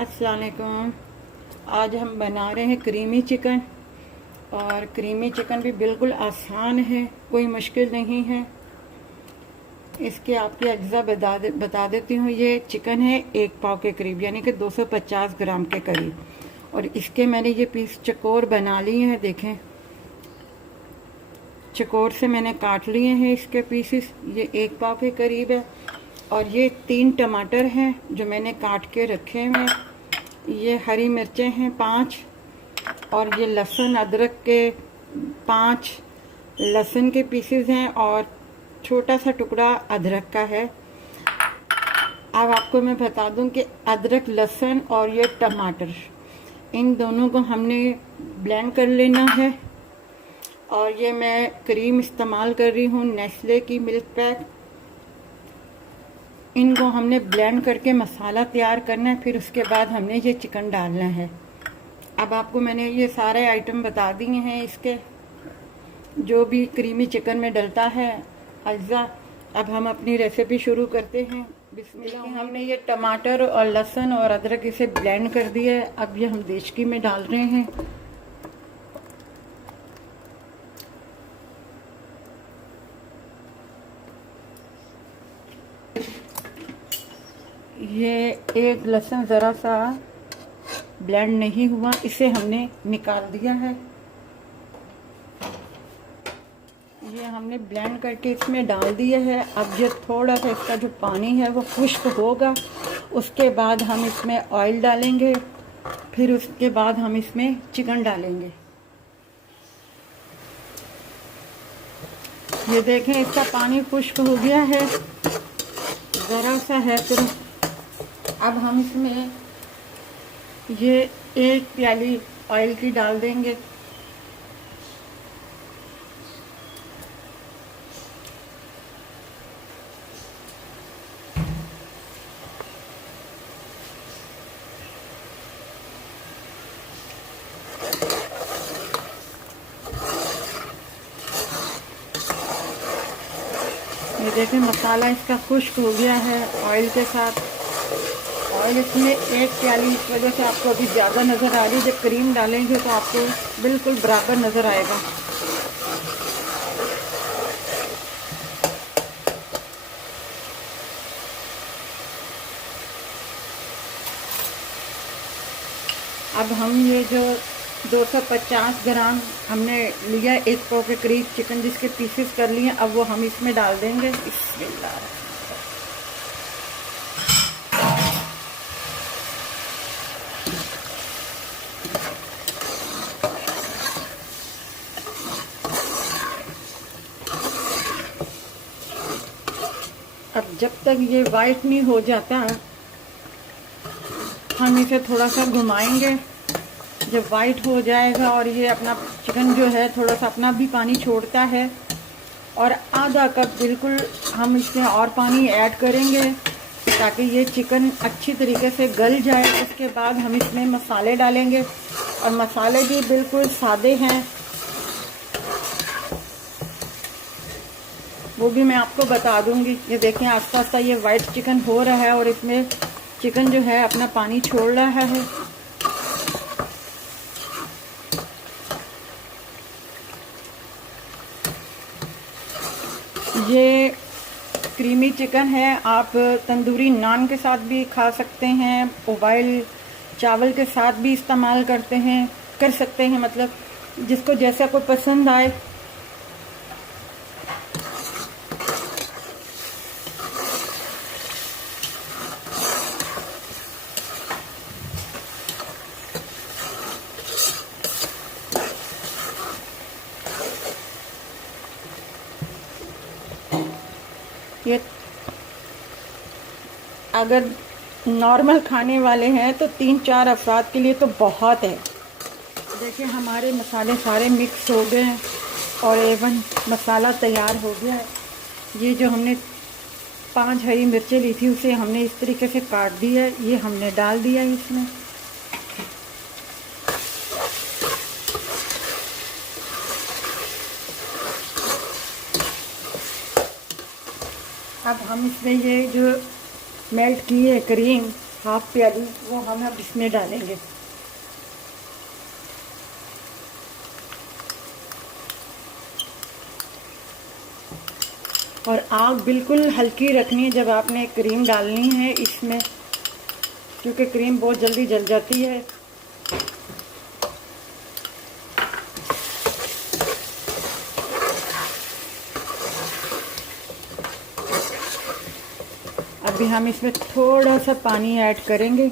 अस्सलाम वालेकुम। आज हम बना रहे हैं क्रीमी चिकन। और क्रीमी चिकन भी बिल्कुल आसान है, कोई मुश्किल नहीं है। इसके आपके अज्जा बता देती हूँ। ये चिकन है 1 पाव के करीब, यानी कि 250 ग्राम के करीब। और इसके मैंने ये पीस चकोर बना लिए हैं। देखें, चकोर से मैंने काट लिए हैं इसके पीसेस। ये 1 पाव के करीब है। और ये 3 टमाटर हैं जो मैंने काट के रखे हैं। ये हरी मिर्चें हैं 5। और ये लहसुन अदरक के 5 लहसुन के पीसेस हैं। और छोटा सा टुकड़ा अदरक का है। अब आपको मैं बता दूं कि अदरक, लहसुन और ये टमाटर, इन दोनों को हमने ब्लेंड कर लेना है। और ये मैं क्रीम इस्तेमाल कर रही हूँ नेस्ले की मिल्क पैक। इनको हमने ब्लेंड करके मसाला तैयार करना है, फिर उसके बाद हमने ये चिकन डालना है। अब आपको मैंने ये सारे आइटम बता दिए हैं इसके, जो भी क्रीमी चिकन में डलता है अज्जा। अब हम अपनी रेसिपी शुरू करते हैं। बिस्मिल्लाह। हमने ये टमाटर और लहसुन और अदरक इसे ब्लेंड कर दिया है। अब ये हम देचकी में डाल रहे हैं। ये एक लहसुन ज़रा सा ब्लेंड नहीं हुआ, इसे हमने निकाल दिया है। ये हमने ब्लेंड करके इसमें डाल दिया है। अब ये थोड़ा सा इसका जो पानी है वो खुश्क होगा। उसके बाद हम इसमें ऑयल डालेंगे, फिर उसके बाद हम इसमें चिकन डालेंगे। ये देखें, इसका पानी खुश्क हो गया है, ज़रा सा है सिर्फ। अब हम इसमें ये 1 प्याली ऑयल की डाल देंगे। ये देखें, मसाला इसका खुश्क हो गया है ऑयल के साथ। ऑयल इसमें 1 प्याली, इस वजह से आपको अभी ज़्यादा नज़र आ रही है। जब क्रीम डालेंगे तो आपको बिल्कुल बराबर नज़र आएगा। अब हम ये जो 250 ग्राम हमने लिया 1 पाव के करीब चिकन, जिसके पीसेस कर लिए, अब वो हम इसमें डाल देंगे। बिस्मिल्लाह। अब जब तक ये वाइट नहीं हो जाता, हम इसे थोड़ा सा घुमाएंगे। जब वाइट हो जाएगा और ये अपना चिकन जो है थोड़ा सा अपना भी पानी छोड़ता है, और आधा कप बिल्कुल हम इसमें और पानी ऐड करेंगे ताकि ये चिकन अच्छी तरीके से गल जाए। उसके बाद हम इसमें मसाले डालेंगे, और मसाले भी बिल्कुल सादे हैं, वो भी मैं आपको बता दूंगी। ये देखें, आस्ता आस्ता ये वाइट चिकन हो रहा है और इसमें चिकन जो है अपना पानी छोड़ रहा है। ये क्रीमी चिकन है, आप तंदूरी नान के साथ भी खा सकते हैं, उबाइल चावल के साथ भी इस्तेमाल कर सकते हैं, मतलब जिसको जैसा को पसंद आए। ये अगर नॉर्मल खाने वाले हैं तो 3-4 अफराद के लिए तो बहुत है। देखिए, हमारे मसाले सारे मिक्स हो गए हैं और एवन मसाला तैयार हो गया है। ये जो हमने 5 हरी मिर्चें ली थी, उसे हमने इस तरीके से काट दिया है, ये हमने डाल दिया है इसमें। अब हम इसमें ये जो मेल्ट की है क्रीम, हाफ प्याली, वो हम अब इसमें डालेंगे। और आग बिल्कुल हल्की रखनी है जब आपने क्रीम डालनी है इसमें, क्योंकि क्रीम बहुत जल्दी जल जाती है। अभी हम इसमें थोड़ा सा पानी ऐड करेंगे।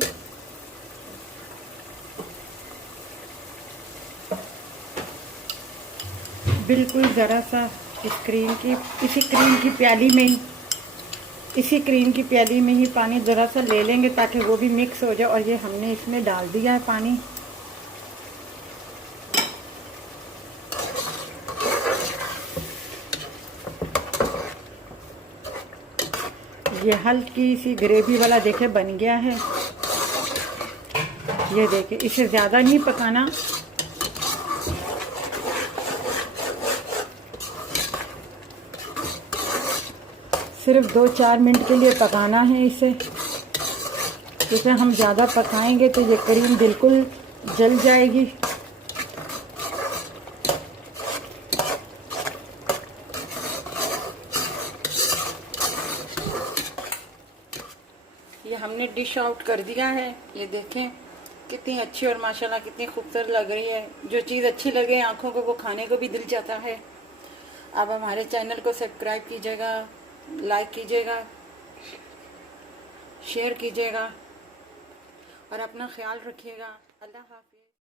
बिल्कुल ज़रा सा इसी क्रीम की प्याली में ही, इसी क्रीम की प्याली में ही पानी ज़रा सा ले लेंगे ताकि वो भी मिक्स हो जाए। और ये हमने इसमें डाल दिया है पानी। ये हल्की सी ग्रेवी वाला देखे बन गया है। ये देखिए, इसे ज़्यादा नहीं पकाना, सिर्फ 2-4 मिनट के लिए पकाना है इसे। जैसे हम ज़्यादा पकाएंगे तो ये क्रीम बिल्कुल जल जाएगी। ये हमने डिश आउट कर दिया है। ये देखें कितनी अच्छी और माशाल्लाह कितनी खूबसूरत लग रही है। जो चीज़ अच्छी लगे आंखों को वो खाने को भी दिल चाहता है। आप हमारे चैनल को सब्सक्राइब कीजिएगा, लाइक कीजिएगा, शेयर कीजिएगा और अपना ख्याल रखिएगा। अल्लाह हाफ़िज़।